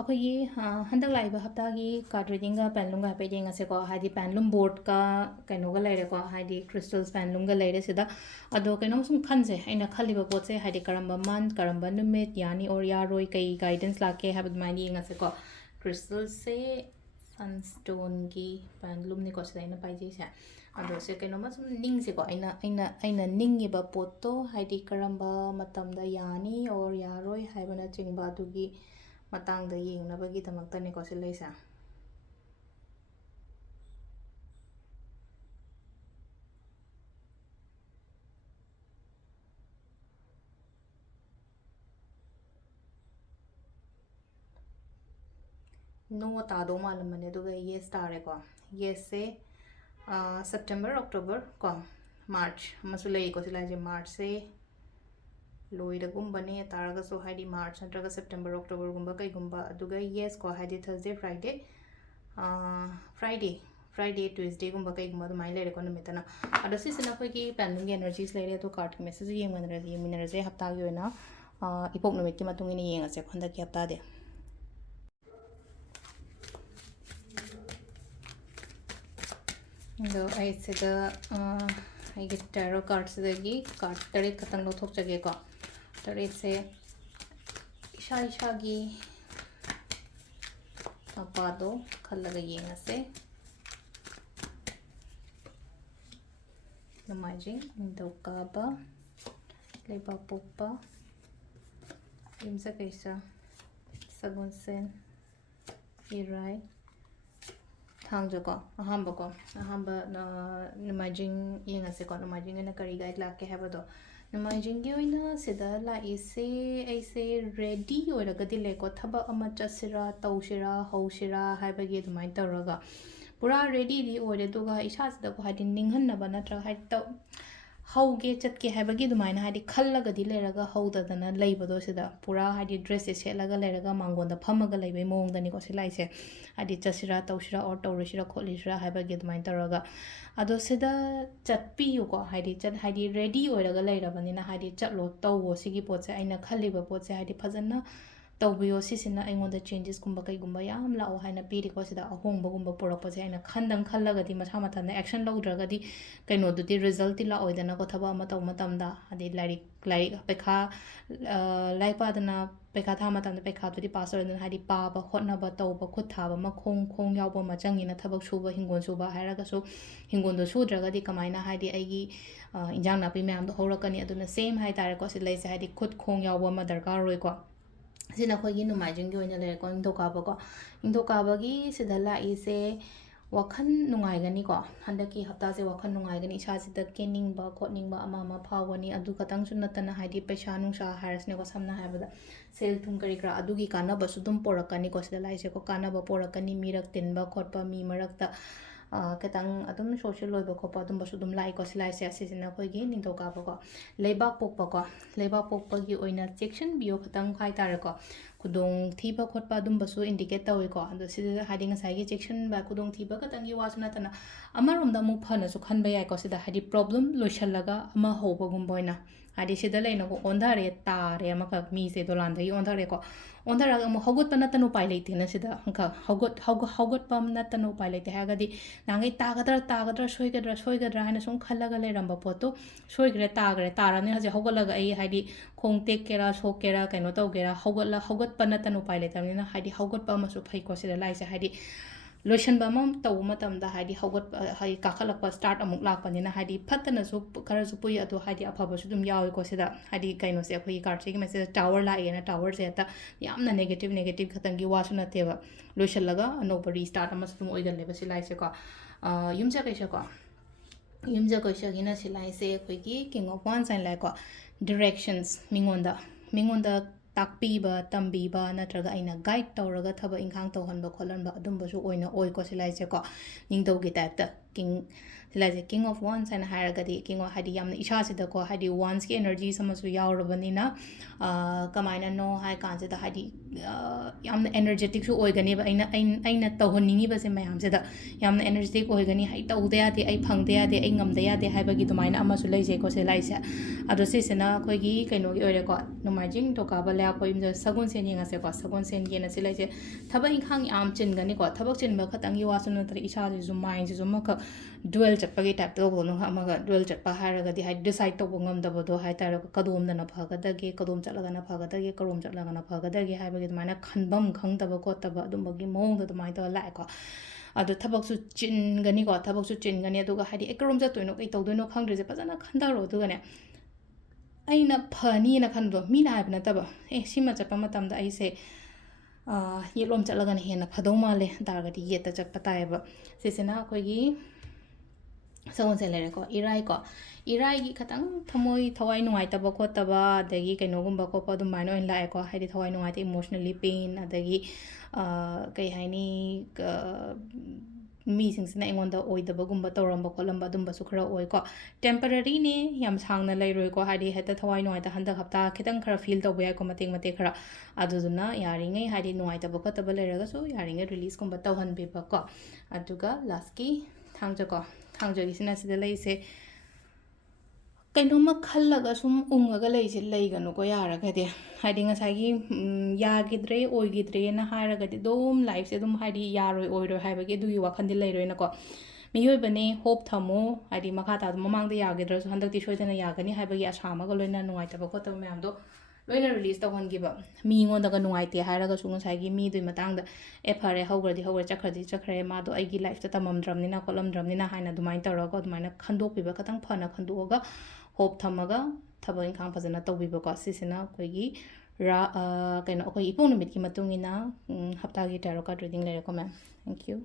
ꯑꯩꯈꯣꯏꯒꯤ ꯍꯟꯗꯛ ꯂꯥꯛꯏꯕ ꯍꯞꯇꯥꯒꯤ ꯀꯥꯔꯗ ꯔꯤꯗꯤꯡꯒ ꯄꯦꯟꯂꯨꯝꯒ ꯍꯥꯏꯐꯦꯠ ꯌꯦꯡꯉꯁꯦꯀꯣ ꯍꯥꯏꯗꯤ ꯄꯦꯟꯂꯨꯝ ꯕꯣꯔꯗꯀ ꯀꯩꯅꯣꯒ ꯂꯩꯔꯦꯀꯣ ꯍꯥꯏꯗꯤ ꯀ꯭ꯔꯤꯁꯇꯜꯁ ꯄꯦꯟꯂꯨꯝꯒ ꯂꯩꯔꯦ ꯁꯤꯗ ꯑꯗꯣ ꯀꯩꯅꯣꯝ ꯁꯨꯝ ꯈꯟꯁꯦ ꯑꯩꯅ ꯈꯜꯂꯤꯕ ꯄꯣꯠꯁꯦ ꯍꯥꯏꯗꯤ ꯀꯔꯝꯕ ꯃꯟꯊ ꯀꯔꯝꯕ ꯅꯨꯃꯤꯠ ꯌꯥꯅꯤ ꯑꯣꯔ ꯌꯥꯔꯣꯏ ꯀꯩ ꯒꯥꯏꯗꯦꯟꯁ ꯂꯥꯛꯀꯦ ꯍꯥꯏꯕ ꯑꯗꯨꯃꯥꯏꯅ ꯌꯦꯡꯉꯁꯦꯀꯣ ꯀ꯭ꯔꯤꯁꯇꯜꯁꯦ ꯁꯟꯁꯇꯣꯟꯒꯤ ꯄꯦꯟꯂꯨꯝꯅꯤꯀꯣ ꯁꯤꯗ ꯑꯩꯅ ꯄꯥꯏꯖꯩꯁꯦ ꯑꯗꯣ ꯁꯤ ꯀꯩꯅꯣꯝꯃ ꯁꯨꯝ ꯅꯤꯡꯁꯦꯀꯣ ꯑꯩꯅ ꯅꯤꯡꯉꯤꯕ ꯄꯣꯠꯇꯣ ꯍꯥꯏꯗꯤ ꯀꯔꯝꯕ ꯃꯇꯝꯗ ꯌꯥꯅꯤ ꯑꯣꯔ ꯌꯥꯔꯣꯏ ꯍꯥꯏꯕꯅꯆꯤꯡꯕ ꯑꯗꯨꯒꯤ ꯃꯇꯥꯡꯗ ꯌꯦꯡꯅꯕꯒꯤꯗꯃꯛꯇꯅꯤꯀꯣ ꯁꯤ ꯂꯩꯁꯦ ꯅꯣ ꯇꯥꯗꯧ ꯃꯥꯜꯂꯝꯕꯅꯦ ꯑꯗꯨꯒ ꯌꯦꯁ ꯇꯥꯔꯦꯀꯣ ꯌꯦꯁꯁꯦ ꯁꯦꯞꯇꯦꯝꯕꯔ ꯑꯣꯛꯇꯣꯕꯔ ꯀꯣ ꯃꯥꯔꯆ ꯑꯃꯁꯨ ꯂꯩꯀꯣ ꯁꯤ ꯂꯥꯏꯁꯦ ꯃꯥꯔꯆꯁꯦ ꯂꯣꯏꯔꯒꯨꯝꯕꯅꯦ ꯇꯥꯔꯒꯁꯨ ꯍꯥꯏꯗꯤ ꯃꯥꯔꯆ ꯅꯠꯇ꯭ꯔꯒ ꯁꯦꯞꯇꯦꯝꯕꯔ ꯑꯣꯛꯇꯣꯕꯔꯒꯨꯝꯕ ꯀꯩꯒꯨꯝꯕ ꯑꯗꯨꯒ ꯌꯦꯁ ꯀꯣ ꯍꯥꯏꯗꯤ ꯊꯔꯁꯗꯦ ꯐ꯭ꯔꯥꯏꯗꯦ ꯇ꯭ꯋꯤꯁꯗꯦꯒꯨꯝꯕ ꯀꯩꯒꯨꯝꯕ ꯑꯗꯨꯃꯥꯏꯅ ꯂꯩꯔꯦꯀꯣ ꯅꯨꯃꯤꯠꯇꯅ ꯑꯗꯣ ꯁꯤꯁꯤꯅ ꯑꯩꯈꯣꯏꯒꯤ ꯄꯦꯟꯂꯨꯝꯒꯤ ꯑꯦꯅꯔꯖꯤꯁ ꯂꯩꯔꯦ ꯑꯗꯣ ꯀꯥꯔꯠꯀꯤ ꯃꯦꯁꯦꯖ ꯌꯦꯡꯃꯤꯟꯅꯔꯁꯦ ꯍꯞꯇꯥꯒꯤ ꯑꯣꯏꯅ ꯏꯄꯣꯛ ꯅꯨꯃꯤꯠꯀꯤ ꯃꯇꯨꯡ ꯏꯟꯅ ꯌꯦꯡꯉꯁꯦ ꯍꯟꯗꯛꯀꯤ ꯍꯞꯇꯥꯗꯤ ꯑꯗꯣ ꯑꯩ ꯁꯤꯗ ꯑꯩꯒꯤ ꯇꯦꯔꯣ ꯀꯥꯔꯠꯁꯤꯗꯒꯤ ꯀꯥꯔꯠ 8 ꯈꯛꯇꯪ ꯂꯧꯊꯣꯛꯆꯒꯦꯀꯣ 8ꯁꯦ ꯏꯁꯥꯒꯤ ꯃꯄꯥꯗꯣ ꯈꯜꯂꯒ ꯌꯦꯡꯉꯁꯦ ꯅꯣꯡꯃꯥꯏꯖꯤꯡ ꯅꯤꯡꯊꯧꯀꯥꯕ ꯂꯩꯕꯥꯛꯄꯣꯛꯄ ꯌꯨꯝꯁꯀꯩꯁ ꯁꯒꯣꯜꯁꯦꯟ ꯏꯔꯥꯏ ꯊꯥꯡꯖꯀꯣ ꯑꯍꯥꯟꯕ ꯅꯣꯡꯃꯥꯏꯖꯤꯡ ꯌꯦꯡꯉꯁꯦꯀꯣ ꯅꯣꯡꯃꯥꯏꯖꯤꯡ ꯑꯣꯏꯅ ꯀꯔꯤ ꯒꯥꯏꯗ ꯂꯥꯛꯀꯦ ꯍꯥꯏꯕꯗꯣ ꯅꯣꯡꯃꯥꯏꯖꯤꯡꯒꯤ ꯑꯣꯏꯅ ꯁꯤꯗ ꯂꯥꯛꯏꯁꯦ ꯑꯩꯁꯦ ꯔꯦꯗꯤ ꯑꯣꯏꯔꯒꯗꯤ ꯂꯩꯀꯣ ꯊꯕꯛ ꯑꯃ ꯆꯠꯁꯤꯔꯥ ꯇꯧꯁꯤꯔꯥ ꯍꯧꯁꯤꯔꯥ ꯍꯥꯏꯕꯒꯤ ꯑꯗꯨꯃꯥꯏꯅ ꯇꯧꯔꯒ ꯄꯨꯔꯥ ꯔꯦꯗꯤꯗꯤ ꯑꯣꯏꯔꯦ ꯑꯗꯨꯒ ꯏꯁꯥꯁꯤꯗꯀꯣ ꯍꯥꯏꯗꯤ ꯅꯤꯡꯍꯟꯅꯕ ꯅꯠꯇ꯭ꯔꯒ ꯍꯥꯏꯗꯤ ꯍꯧꯒꯦ ꯆꯠꯀꯦ ꯍꯥꯏꯕꯒꯤ ꯑꯗꯨꯃꯥꯏꯅ ꯍꯥꯏꯗꯤ ꯈꯜꯂꯒꯗꯤ ꯂꯩꯔꯒ ꯍꯧꯗꯗꯅ ꯂꯩꯕꯗꯣ ꯁꯤꯗ ꯄꯨꯔꯥ ꯍꯥꯏꯗꯤ ꯗ꯭ꯔꯦꯁꯁꯦ ꯁꯦꯠꯂꯒ ꯂꯩꯔꯒ ꯃꯥꯡꯒꯣꯟꯗ ꯐꯝꯃꯒ ꯂꯩꯕꯩ ꯃꯑꯣꯡꯗꯅꯤꯀꯣ ꯁꯤ ꯂꯥꯛꯏꯁꯦ ꯍꯥꯏꯗꯤ ꯆꯠꯁꯤꯔꯥ ꯇꯧꯁꯤꯔꯥ ꯑꯣꯔ ꯇꯧꯔꯣꯏꯁꯤꯔꯥ ꯈꯣꯠꯂꯤꯁꯤꯔꯥ ꯍꯥꯏꯕꯒꯤ ꯑꯗꯨꯃꯥꯏꯅ ꯇꯧꯔꯒ ꯑꯗꯣ ꯁꯤꯗ ꯆꯠꯄꯤꯌꯨꯀꯣ ꯍꯥꯏꯗꯤ ꯔꯦꯗꯤ ꯑꯣꯏꯔꯒ ꯂꯩꯔꯕꯅꯤꯅ ꯍꯥꯏꯗꯤ ꯆꯠꯂꯣ ꯇꯧꯋꯣ ꯁꯤꯒꯤ ꯄꯣꯠꯁꯦ ꯑꯩꯅ ꯈꯜꯂꯤꯕ ꯄꯣꯠꯁꯦ ꯍꯥꯏꯗꯤ ꯐꯖꯅ ꯇꯧꯕꯤꯌꯣ ꯁꯤꯁꯤꯅ ꯑꯩꯉꯣꯟꯗ ꯆꯦꯟꯖꯦꯁꯀꯨꯝꯕ ꯀꯩꯒꯨꯝꯕ ꯌꯥꯝ ꯂꯥꯛꯑꯣ ꯍꯥꯏꯅ ꯄꯤꯔꯤꯀꯣ ꯁꯤꯗ ꯑꯍꯣꯡꯕꯒꯨꯝꯕ ꯄꯨꯔꯛꯄꯁꯦ ꯑꯩꯅ ꯈꯜꯂꯒꯗꯤ ꯃꯁꯥ ꯃꯊꯟꯇ ꯑꯦꯛꯁꯟ ꯂꯧꯗ꯭ꯔꯒꯗꯤ ꯀꯩꯅꯣꯗꯨꯗꯤ ꯔꯤꯖꯜꯇꯤ ꯂꯥꯛꯑꯣꯏꯗꯅꯀꯣ ꯊꯕꯛ ꯑꯃ ꯇꯧꯕ ꯃꯇꯝꯗ ꯍꯥꯏꯗꯤ ꯂꯥꯏꯔꯤꯛ ꯄꯩꯈꯥ ꯂꯥꯏꯔꯤꯛ ꯄꯥꯗꯅ ꯄꯩꯈꯥ ꯊꯥꯕ ꯃꯇꯝꯗ ꯄꯩꯈꯥꯗꯨꯗꯤ ꯄꯥꯁ ꯇꯧꯔꯦꯗꯅ ꯍꯥꯏꯗꯤ ꯄꯥꯕ ꯍꯣꯠꯅꯕ ꯇꯧꯕ ꯈꯨꯠ ꯊꯥꯕ ꯑꯃ ꯈꯣꯡ ꯌꯥꯎꯕ ꯑꯃ ꯆꯪꯉꯤꯅ ꯊꯕꯛ ꯁꯨꯕ ꯍꯤꯡꯒꯣꯜ ꯁꯨꯕ ꯍꯥꯏꯔꯒꯁꯨ ꯍꯤꯡꯒꯣꯜꯗꯣ ꯁꯨꯗ꯭ꯔꯒꯗꯤ ꯀꯃꯥꯏꯅ ꯍꯥꯏꯗꯤ ꯑꯩꯒꯤ ꯏꯟꯖꯥꯡ ꯅꯥꯄꯤ ꯃꯌꯥꯝꯗꯣ ꯍꯧꯔꯛꯀꯅꯤ ꯑꯗꯨꯅ ꯁꯦꯝ ꯍꯥꯏꯇꯥꯔꯦꯀꯣ ꯁꯤ ꯂꯩꯁꯦ ꯍꯥꯏꯗꯤ ꯈꯨꯠ ꯈꯣꯡ ꯌꯥꯎꯕ ꯑꯃ ꯗꯔꯀꯥꯔ ꯑꯣꯏꯀꯣ ꯁꯤꯅ ꯑꯩꯈꯣꯏꯒꯤ ꯅꯣꯡꯃꯥꯏꯖꯤꯡꯒꯤ ꯑꯣꯏꯅ ꯂꯩꯔꯦꯀꯣ ꯅꯤꯡꯊꯧꯀꯥꯕꯀꯣ ꯅꯤꯡꯊꯧꯀꯥꯕꯒꯤ ꯁꯤꯗ ꯂꯥꯛꯏꯁꯦ ꯋꯥꯈꯜ ꯅꯨꯡꯉꯥꯏꯒꯅꯤꯀꯣ ꯍꯟꯗꯛꯀꯤ ꯍꯞꯇꯥꯁꯦ ꯋꯥꯈꯜ ꯅꯨꯡꯉꯥꯏꯒꯅꯤ ꯏꯁꯥꯁꯤꯗ ꯀꯦꯅꯤꯡꯕ ꯈꯣꯠꯅꯤꯡꯕ ꯑꯃ ꯐꯥꯎꯒꯅꯤ ꯑꯗꯨ ꯈꯛꯇꯪꯁꯨ ꯅꯠꯇꯅ ꯍꯥꯏꯗꯤ ꯄꯩꯁꯥ ꯅꯨꯡꯁꯥ ꯍꯥꯏꯔꯁꯤꯅꯦꯀꯣ ꯁꯝꯅ ꯍꯥꯏꯔꯕꯗ ꯁꯦꯜ ꯊꯨꯝ ꯀꯔꯤ ꯀꯔꯥ ꯑꯗꯨꯒꯤ ꯀꯥꯟꯅꯕꯁꯨ ꯑꯗꯨꯝ ꯄꯣꯔꯛꯀꯅꯤꯀꯣ ꯁꯤꯗ ꯂꯥꯛꯏꯁꯦꯀꯣ ꯀꯥꯟꯅꯕ ꯄꯣꯔꯛꯀꯅꯤ ꯃꯤꯔꯛ ꯇꯤꯟꯕ ꯈꯣꯠꯄ ꯃꯤ ꯃꯔꯛꯇ ꯈꯤꯇꯪ ꯑꯗꯨꯝ ꯁꯣꯁꯤꯌꯦꯜ ꯑꯣꯏꯕ ꯈꯣꯠꯄ ꯑꯗꯨꯝꯕꯁꯨ ꯑꯗꯨꯝ ꯂꯥꯛꯏꯀꯣ ꯁꯤ ꯂꯥꯛꯏꯁꯦ ꯑꯁꯤꯁꯤꯅ ꯑꯩꯈꯣꯏꯒꯤ ꯅꯤꯡꯊꯧꯀꯥꯕꯀꯣ ꯂꯩꯕꯥꯛ ꯄꯣꯛꯄꯒꯤ ꯑꯣꯏꯅ ꯆꯦꯛꯁꯤꯟꯕꯤꯌꯣ ꯈꯤꯇꯪ ꯍꯥꯏꯇꯥꯔꯦꯀꯣ ꯈꯨꯗꯣꯡꯊꯤꯕ ꯈꯣꯠꯄ ꯑꯗꯨꯝꯕꯁꯨ ꯏꯟꯗꯤꯀꯦꯠ ꯇꯧꯏꯀꯣ ꯑꯗꯣ ꯁꯤꯗ ꯍꯥꯏꯗꯤ ꯉꯁꯥꯏꯒꯤ ꯆꯦꯛꯁꯤꯟꯕ ꯈꯨꯗꯣꯡꯊꯤꯕ ꯈꯛꯇꯪꯒꯤ ꯋꯥꯁꯨ ꯅꯠꯇꯅ ꯑꯃꯔꯣꯝꯗ ꯑꯃꯨꯛ ꯐꯅꯁꯨ ꯈꯟꯕ ꯌꯥꯏꯀꯣ ꯁꯤꯗ ꯍꯥꯏꯗꯤ ꯄ꯭ꯔꯣꯕ꯭ꯂꯦꯝ ꯂꯣꯏꯁꯤꯜꯂꯒ ꯑꯃ ꯍꯧꯕꯒꯨꯝꯕ ꯑꯣꯏꯅ ꯍꯥꯏꯗꯤ ꯁꯤꯗ ꯂꯩꯅꯀꯣ ꯑꯣꯟꯊꯔꯦ ꯇꯥꯔꯦ ꯑꯃꯈꯛ ꯃꯤꯁꯦ ꯗꯣꯂꯥꯟꯗꯒꯤ ꯑꯣꯟꯊꯔꯦꯀꯣ ꯑꯣꯟꯊꯔꯒ ꯑꯃꯨꯛ ꯍꯧꯒꯠꯄ ꯅꯠꯇꯅ ꯎꯄꯥꯏ ꯂꯩꯇꯦꯅ ꯁꯤda ꯍꯧꯒꯠꯄ ꯅꯠꯇꯅ ꯎꯄꯥꯏ ꯂꯩꯇꯦ ꯍꯥꯏꯔꯒꯗꯤ ꯅꯍꯥꯟꯒꯩ ꯇꯥꯒꯗ꯭ꯔꯥ ꯁꯣꯏꯒꯗ꯭ꯔꯥ ꯍꯥꯏꯅ ꯁꯨꯝ ꯈꯜꯂꯒ ꯂꯩꯔꯝꯕ ꯄꯣꯠꯇꯣ ꯁꯣꯏꯈ꯭ꯔꯦ ꯇꯥꯔꯕꯅꯤꯅ ꯍꯧꯖꯤꯛ ꯍꯧꯒꯠꯂꯒ ꯑꯩ ꯍꯥꯏꯗꯤ ꯈꯣꯡ ꯇꯦꯛꯀꯦꯔꯥ ꯁꯣꯛꯀꯦꯔꯥ ꯀꯩꯅꯣ ꯇꯧꯒꯦꯔꯥ ꯍꯧꯒꯠꯄ ꯅꯠꯇꯅ ꯎꯄꯥꯏ ꯂꯩꯇꯕꯅꯤꯅ ꯍꯥꯏꯗꯤ ꯍꯧꯒꯠꯄ ꯑꯃꯁꯨ ꯐꯩꯀꯣ ꯁꯤꯗ ꯂꯥꯛꯏꯁꯦ ꯍꯥꯏꯗꯤ ꯂꯣꯏꯁꯟꯕ ꯑꯃ ꯇꯧꯕ ꯃꯇꯝꯗ ꯍꯥꯏꯗꯤ ꯍꯥꯏꯗꯤ ꯀꯥꯈꯠꯂꯛꯄ ꯁ꯭ꯇꯥꯔꯠ ꯑꯃꯨꯛ ꯂꯥꯛꯄꯅꯤꯅ ꯍꯥꯏꯗꯤ ꯐꯠꯇꯅꯁꯨ ꯈꯔꯁꯨ ꯄꯨꯏ ꯑꯗꯣ ꯍꯥꯏꯗꯤ ꯑꯐꯕꯁꯨ ꯑꯗꯨꯝ ꯌꯥꯎꯏꯀꯣ ꯁꯤꯗ ꯍꯥꯏꯗꯤ ꯀꯩꯅꯣꯁꯦ ꯑꯩꯈꯣꯏꯒꯤ ꯀꯥꯔꯠꯁꯤꯒꯤ ꯃꯦꯁꯦꯖ ꯇꯥꯋꯔ ꯂꯥꯛꯑꯦꯅ ꯇꯥꯋꯔꯁꯦ ꯍꯦꯛꯇ ꯌꯥꯝꯅ ꯅꯦꯒꯦꯇꯤቭ ꯈꯛꯇꯪꯒꯤ ꯋꯥꯁꯨ ꯅꯠꯇꯦꯕ ꯂꯣꯏꯁꯜꯂꯒ ꯑꯅꯧꯕ ꯔꯤꯁ꯭ꯇꯥꯔꯠ ꯑꯃꯁꯨ ꯑꯗꯨꯝ ꯑꯣꯏꯒꯜꯂꯦꯕ ꯁꯤ ꯂꯥꯏꯁꯦꯀꯣ ꯌꯨꯝꯖꯀꯩꯁꯒꯤꯅ ꯁꯤ ꯂꯥꯏꯁꯦ ꯑꯩꯈꯣꯏꯒꯤ ꯀꯤꯡ ꯑꯣꯐ ꯋꯥꯟꯁ ꯍꯥꯏꯅ ꯂꯥꯛꯑꯦꯀꯣ ꯗꯤꯔꯦꯛꯁꯟꯁ ꯃꯤꯉꯣꯟꯗ ꯇꯥꯛꯄꯤꯕ ꯇꯝꯕꯤꯕ ꯅꯠꯇ꯭ꯔꯒ ꯑꯩꯅ ꯒꯥꯏꯗ ꯇꯧꯔꯒ ꯊꯕꯛ ꯏꯪꯈꯥꯡ ꯇꯧꯍꯟꯕ ꯈꯣꯠꯍꯟꯕ ꯑꯗꯨꯝꯕꯁꯨ ꯑꯣꯏꯀꯣ ꯁꯤ ꯂꯥꯏꯁꯦꯀꯣ ꯅꯤꯡꯊꯧꯒꯤ ꯇꯥꯏꯞꯇ king ꯁꯤꯂꯥꯏꯁꯦ king of wands ꯍꯥꯏꯅ ꯍꯥꯏꯔꯒꯗꯤ king of ꯍꯥꯏꯗꯤ ꯌꯥꯝꯅ ꯏꯁꯥꯁꯤꯗꯀꯣ ꯍꯥꯏꯗꯤ wandsꯀꯤ energies ꯑꯃꯁꯨ ꯌꯥꯎꯔꯕꯅꯤꯅ ꯀꯃꯥꯏꯅꯅꯣ ꯍꯥꯏ ꯀꯥꯟꯁꯤꯗ ꯍꯥꯏꯗꯤ ꯌꯥꯝꯅ energeticꯁꯨ ꯑꯣꯏꯒꯅꯦꯕ ꯑꯩꯅ ꯇꯧꯍꯟꯅꯤꯡꯉꯤꯕꯁꯦ ꯃꯌꯥꯝꯁꯤꯗ ꯌꯥꯝꯅ energetic ꯑꯣꯏꯒꯅꯤ ꯍꯥꯏ ꯇꯧꯗ ꯌꯥꯗꯦ ꯑꯩ ꯐꯪꯗ ꯌꯥꯗꯦ ꯑꯩ ꯉꯝꯗ ꯌꯥꯗꯦ ꯍꯥꯏꯕꯒꯤ ꯑꯗꯨꯃꯥꯏꯅ ꯑꯃꯁꯨ ꯂꯩꯖꯩꯀꯣ ꯁꯤꯂꯥꯏꯁꯦ ꯑꯗꯣ ꯁꯤꯁꯤꯅ ꯑꯩꯈꯣꯏꯒꯤ ꯀꯩꯅꯣꯒꯤ ꯑꯣꯏꯔꯦꯀꯣ ꯅꯣꯡꯃꯥꯏꯖꯤꯡ ꯊꯧꯀꯥꯕ ꯂꯩꯔꯥꯛꯄ ꯌꯨꯝꯗ ꯁꯒꯣꯜꯁꯦꯟ ꯌꯦꯡꯉꯁꯦꯀꯣ ꯁꯒꯣꯜꯁꯦꯟꯒꯤꯅ ꯁꯤꯂꯥꯏꯁꯦ ꯊꯕꯛ ꯏꯪꯈꯥꯡ ꯌꯥꯝ ꯆꯤꯟꯒꯅꯤꯀꯣ ꯊꯕꯛ ꯆꯤꯟꯕ ꯈꯛꯇꯪꯒꯤ ꯋꯥꯁꯨ ꯅꯠꯇ꯭ꯔꯦ ꯏꯁꯥꯁꯤꯁꯨ ꯃꯥꯏꯟꯁꯤꯁꯨ ꯑꯃꯈꯛ ꯗꯨꯋꯦꯜ ꯆꯠꯄꯒꯤ ꯇꯥꯏꯞ ꯇꯧꯕꯅꯣ ꯑꯃꯒ ꯗꯨꯋꯦꯜ ꯆꯠꯄ ꯍꯥꯏꯔꯒꯗꯤ ꯍꯥꯏꯗꯤ ꯗꯤꯁꯥꯏꯠ ꯇꯧꯕ ꯉꯝꯗꯕꯗꯣ ꯍꯥꯏꯇꯥꯔꯦ ꯀꯗꯣꯝꯗꯅ ꯐꯒꯗꯒꯦ ꯀꯗꯣꯝ ꯆꯠꯂꯒꯅ ꯐꯒꯗꯒꯦ ꯀꯔꯣꯝ ꯆꯠꯂꯒꯅ ꯐꯒꯗꯒꯦ ꯍꯥꯏꯕꯒꯤ ꯑꯗꯨꯃꯥꯏꯅ ꯈꯟꯐꯝ ꯈꯪꯗꯕ ꯈꯣꯠꯇꯕ ꯑꯗꯨꯝꯕꯒꯤ ꯃꯑꯣꯡꯗ ꯑꯗꯨꯃꯥꯏꯅ ꯇꯧꯔ ꯂꯥꯛꯑꯦꯀꯣ ꯑꯗꯣ ꯊꯕꯛꯁꯨ ꯆꯤꯟꯒꯅꯤꯀꯣ ꯊꯕꯛꯁꯨ ꯆꯤꯟꯒꯅꯤ ꯑꯗꯨꯒ ꯍꯥꯏꯗꯤ ꯑꯩ ꯀꯔꯣꯝ ꯆꯠꯇꯣꯏꯅꯣ ꯀꯩ ꯇꯧꯗꯣꯏꯅꯣ ꯈꯪꯗ꯭ꯔꯤꯁꯦ ꯐꯖꯅ ꯈꯟꯊꯔꯣ ꯑꯗꯨꯒꯅꯦ ꯑꯩꯅ ꯐꯅꯤꯅ ꯈꯟꯕꯗꯣ ꯃꯤꯅ ꯍꯥꯏꯕ ꯅꯠꯇꯕ ꯁꯤꯃ ꯆꯠꯄ ꯃꯇꯝꯗ ꯑꯩꯁꯦ ꯌꯦꯠꯂꯣꯝ ꯆꯠꯂꯒꯅ ꯍꯦꯟꯅ ꯐꯗꯧ ꯃꯥꯜꯂꯦ ꯇꯥꯔꯒꯗꯤ ꯌꯦꯠꯇ ꯆꯠꯄ ꯇꯥꯏꯌꯦꯕ ꯁꯤꯁꯤꯅ ꯑꯩꯈꯣꯏꯒꯤ ꯁꯒꯣꯜꯁꯦꯟ ꯂꯩꯔꯦꯀꯣ ꯏꯔꯥꯏꯒꯤ ꯈꯇꯪ ꯊꯋꯥꯏ ꯅꯨꯡꯉꯥꯏꯇꯕ ꯈꯣꯠꯇꯕ ꯑꯗꯒꯤ ꯀꯩꯅꯣꯒꯨꯝꯕ ꯈꯣꯠꯄ ꯑꯗꯨꯃꯥꯏꯅ ꯑꯣꯏꯅ ꯂꯥꯛꯑꯦꯀꯣ ꯍꯥꯏꯗꯤ ꯊꯋꯥꯏ ꯅꯨꯡꯉꯥꯏꯇꯦ ꯏꯃꯣꯁꯅꯦꯜꯂꯤ ꯄꯦꯟ ꯑꯗꯒꯤ ꯀꯩ ꯍꯥꯏꯅꯤ ꯃꯤꯁꯤꯡꯁꯤꯅ ꯑꯩꯉꯣꯟꯗ ꯑꯣꯏꯗꯕꯒꯨꯝꯕ ꯇꯧꯔꯝꯕ ꯈꯣꯠꯂꯝꯕ ꯑꯗꯨꯝꯕꯁꯨ ꯈꯔ ꯑꯣꯏꯀꯣ ꯇꯦꯝꯄꯔꯔꯤꯅꯦ ꯌꯥꯝ ꯁꯥꯡꯅ ꯂꯩꯔꯣꯏꯀꯣ ꯍꯥꯏꯗꯤ ꯍꯦꯛꯇ ꯊꯋꯥꯏ ꯅꯨꯡꯉꯥꯏꯇ ꯍꯟꯗꯛ ꯍꯞꯇꯥ ꯈꯤꯇꯪ ꯈꯔ ꯐꯤꯜ ꯇꯧꯕ ꯌꯥꯏꯀꯣ ꯃꯇꯦꯛ ꯃꯇꯦꯛ ꯈꯔ ꯑꯗꯨꯗꯨꯅ ꯌꯥꯔꯤꯉꯩ ꯍꯥꯏꯗꯤ ꯅꯨꯡꯉꯥꯏꯇꯕ ꯈꯣꯠꯇꯕ ꯂꯩꯔꯒꯁꯨ ꯌꯥꯔꯤꯉꯩ ꯔꯤꯂꯤꯁꯀꯨꯝꯕ ꯇꯧꯍꯟꯕꯤꯕꯀꯣ ꯑꯗꯨꯒ ꯂꯥꯁꯀꯤ ꯊꯥꯡꯖꯀꯣ ꯊꯥꯡꯖꯒꯤꯁꯤꯅ ꯁꯤꯗ ꯂꯩꯁꯦ ꯀꯩꯅꯣꯝꯃ ꯈꯜꯂꯒ ꯁꯨꯝ ꯎꯪꯉꯒ ꯂꯩꯒꯅꯨꯀꯣ ꯌꯥꯔꯒꯗꯤ ꯍꯥꯏꯗꯤ ꯉꯁꯥꯏꯒꯤ ꯌꯥꯈꯤꯗ꯭ꯔꯦ ꯑꯣꯏꯈꯤꯗ꯭ꯔꯦꯅ ꯍꯥꯏꯔꯒꯗꯤ ꯑꯗꯨꯝ ꯂꯥꯏꯐꯁꯦ ꯑꯗꯨꯝ ꯍꯥꯏꯗꯤ ꯌꯥꯔꯣꯏ ꯑꯣꯏꯔꯣꯏ ꯍꯥꯏꯕꯒꯤ ꯑꯗꯨꯒꯤ ꯋꯥꯈꯟꯗꯤ ꯂꯩꯔꯣꯏꯅꯀꯣ ꯃꯤꯑꯣꯏꯕꯅꯦ ꯍꯣꯞ ꯊꯝꯃꯣ ꯍꯥꯏꯗꯤ ꯃꯈꯥ ꯇꯥꯕ ꯃꯃꯥꯡꯗ ꯌꯥꯈꯤꯗ꯭ꯔꯁꯨ ꯍꯟꯗꯛꯇꯤ ꯁꯣꯏꯗꯅ ꯌꯥꯒꯅꯤ ꯍꯥꯏꯕꯒꯤ ꯑꯁꯥ ꯑꯃꯒ ꯂꯣꯏꯅ ꯅꯨꯡꯉꯥꯏꯇꯕ ꯈꯣꯠꯇꯕ ꯃꯌꯥꯝꯗꯣ ꯂꯣꯏꯅ ꯔꯤꯂꯤꯁ ꯇꯧꯍꯟꯈꯤꯕ ꯃꯤꯉꯣꯟꯗꯒ ꯅꯨꯡꯉꯥꯏꯇꯦ ꯍꯥꯏꯔꯒꯁꯨ ꯉꯁꯥꯏꯒꯤ ꯃꯤꯗꯨꯒꯤ ꯃꯇꯥꯡꯗ ꯐꯔꯦ ꯍꯧꯈ꯭ꯔꯗꯤ ꯍꯧꯈ꯭ꯔꯦ ꯆꯠꯈ꯭ꯔꯗꯤ ꯆꯠꯈ꯭ꯔꯦ ꯃꯥꯗꯣ ꯑꯩꯒꯤ ꯂꯥꯏꯐꯇ ꯇꯝꯃꯝꯗ꯭ꯔꯕꯅꯤꯅ ꯈꯣꯠꯂꯝꯗ꯭ꯔꯕꯅꯤ나 ꯍꯥꯏꯅ ꯑꯗꯨꯃꯥꯏꯅ ꯇꯧꯔꯒ ꯑꯗꯨꯃꯥꯏꯅ ꯈꯟꯗꯣꯛꯄꯤꯕ ꯈꯇꯪ ꯐꯅ ꯈꯟꯗꯣꯛꯑꯒ ꯍꯣꯞ ꯊꯝꯃꯒ ꯊꯕꯛ ꯏꯪꯈꯥꯡ ꯐꯖꯅ ꯇꯧꯕꯤꯕꯀꯣ ꯁꯤꯁꯤꯅ ꯑꯩꯈꯣꯏꯒꯤ ꯀꯩꯅꯣ ꯑꯩꯈꯣꯏ ꯏꯄꯣꯛ ꯅꯨꯃꯤꯠꯀꯤ ꯃꯇꯨꯡ ꯏꯟꯅ ꯍꯞꯇꯥꯒꯤ ꯇꯦꯔꯣ ꯀꯥꯔꯗ ꯔꯤꯗꯤꯡ ꯂꯩꯔꯦꯀꯣ ꯃꯦꯝ ꯊꯦꯡꯛ ꯌꯨ